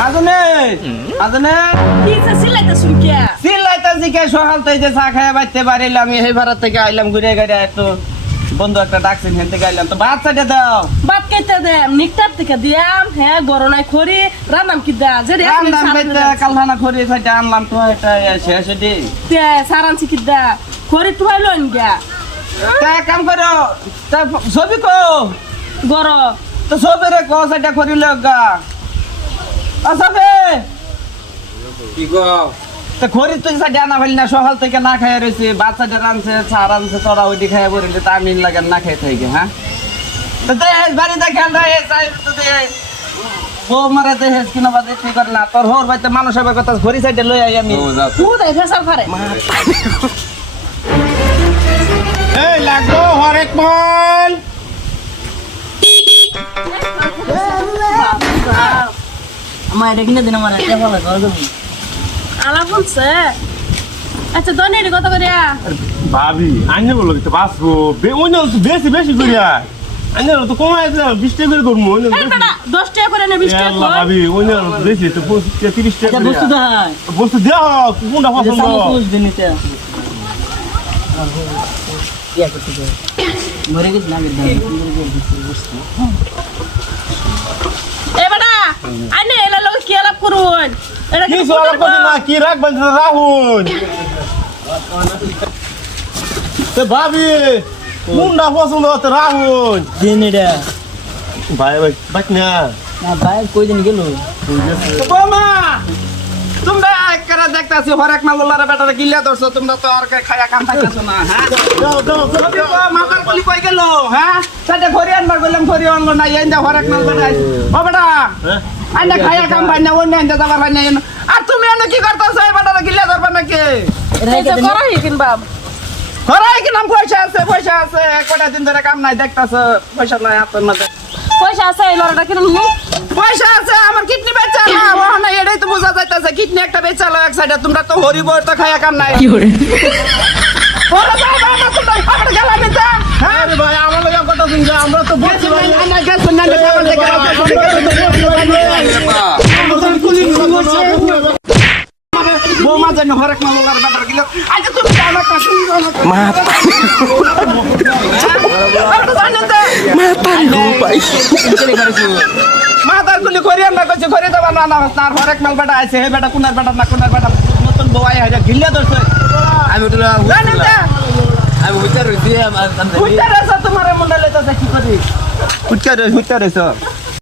মাজনে মাজনে কি যে সিলাইতাছ কি সিলাইতাছি কে সকাল থেকে যে চা খায় বাইতে পারিলাম আমি এই ভাড়া থেকে আইলাম ঘুরে ঘুরে একটু বন্ধু একটা ডাকছেন হেনতে গাইলাম তো বাচ্চাটা দাও বাত কেটে দে নিকটার থেকে দিয়াম হ্যাঁ গরনাই খড়ি রান্নাম কি দা যে রান্নাম বাইতে কালখানা খড়ি সাইডে আনলাম তো এটা শেষ দি তে সারানছি কি দা খড়ি টুয়াইলো গা তা কাম করো তা ছবি কো গর তো ছবি রে কো সাইডে খড়ি লগা আসাবে কি গো তো খড়ি তুই সাইডে আনা ফেলি না সকাল থেকে না খায় রয়েছে বাচ্চাটা রানছে চা রানছে তোরা ওইটি খায় বলিলে তা আমি লাগে না খাই থেকে হ্যাঁ তো দেশ বাড়িতে খেল রে চাই তো দে ও মারে দেশ কিনা বাদে ঠিক করে না তোর হোর বাইতে মানুষ হবে কথা খড়ি সাইডে লই আই আমি তু দেখ ফেসাল করে এই লাগো হরেক মল আমার দেখিনে দিন আমার এটা ভালো করে দেব আলা বলছে আচ্ছা দনের কথা করিয়া ভাবি আইনে বলো তো বাসবো ওই তো বেশি বেশি করিয়া আইনে তো কমাই 20 টাকা করে করবো ওই এই বেটা 10 টাকা করে নে 20 টাকা কর ভাবি ওই বেশি তো 30 টাকা বস্তু দাও বস্তু দেও কোনটা পছন্দ দিনিতে ইয়া করতে দে মরে গেছ না গেছ এ বেটা আইনে এলা লোক কি আলাপ করুন এটা কি সওয়াল করতে না কি রাখবেন রাহুল তো ভাবি কোনটা পছন্দ হতে রাহুল দিনিটা ভাই ভাই বাক না না ভাই কই দিন গেল বোমা তোমরা একরা দেখতাছি হরেক মাললারে বেটারে গিল্লা ধরছো তোমরা তো আর খায়া কাম পাইতাছো না হ্যাঁ মামার কলি কই গেল হ্যাঁ সাথে ঘরে আনবার বললাম ঘরে আনলো না এই হরেক মাল বেটাই ও বেটা আইনা খায়া কাম পাই না অন্য আইনা যাবার পাই না আর তুমি এনে কি করতাছো এই বেটারে গিল্লা ধরবা নাকি এটা করাই কিনবা ঘরে কি নাম পয়সা আছে কয়টা দিন ধরে কাম নাই দেখতাছো পয়সা নাই হাতের মধ্যে পয়সা আছে এই লড়াটা কিনুন পয়সা আছে আমার কিডনি বেচা না ওখানে এটাই তো বোঝা যাইতেছে কিডনি একটা বেচালো এক সাইডে তোমরা তো হরিবর তো খায়া কাম নাই কি করে ওরে বাবা না তোমরা খাবার গেলা নিতে হ্যাঁ আরে ভাই আমার লাগা কথা শুনছে আমরা তো বলছি ভাই আমার কাছে শুননা না খাবার দেখে বৌমা জানি হরেক মামলার ব্যাপার গেল আজ তুমি আমার কাছে মা মাতার গুলি করি আমরা কইছি করে দেবা না না তার হরেক মাল বেটা আছে হে বেটা কোনার বেটা না কোনার বেটা নতুন বউয়াই হাইরা গিল্লা ধরছে আমি তো আমি উইটার রইছি আমার তোমার মনে লইতাছে কি করি হুইটা রইছ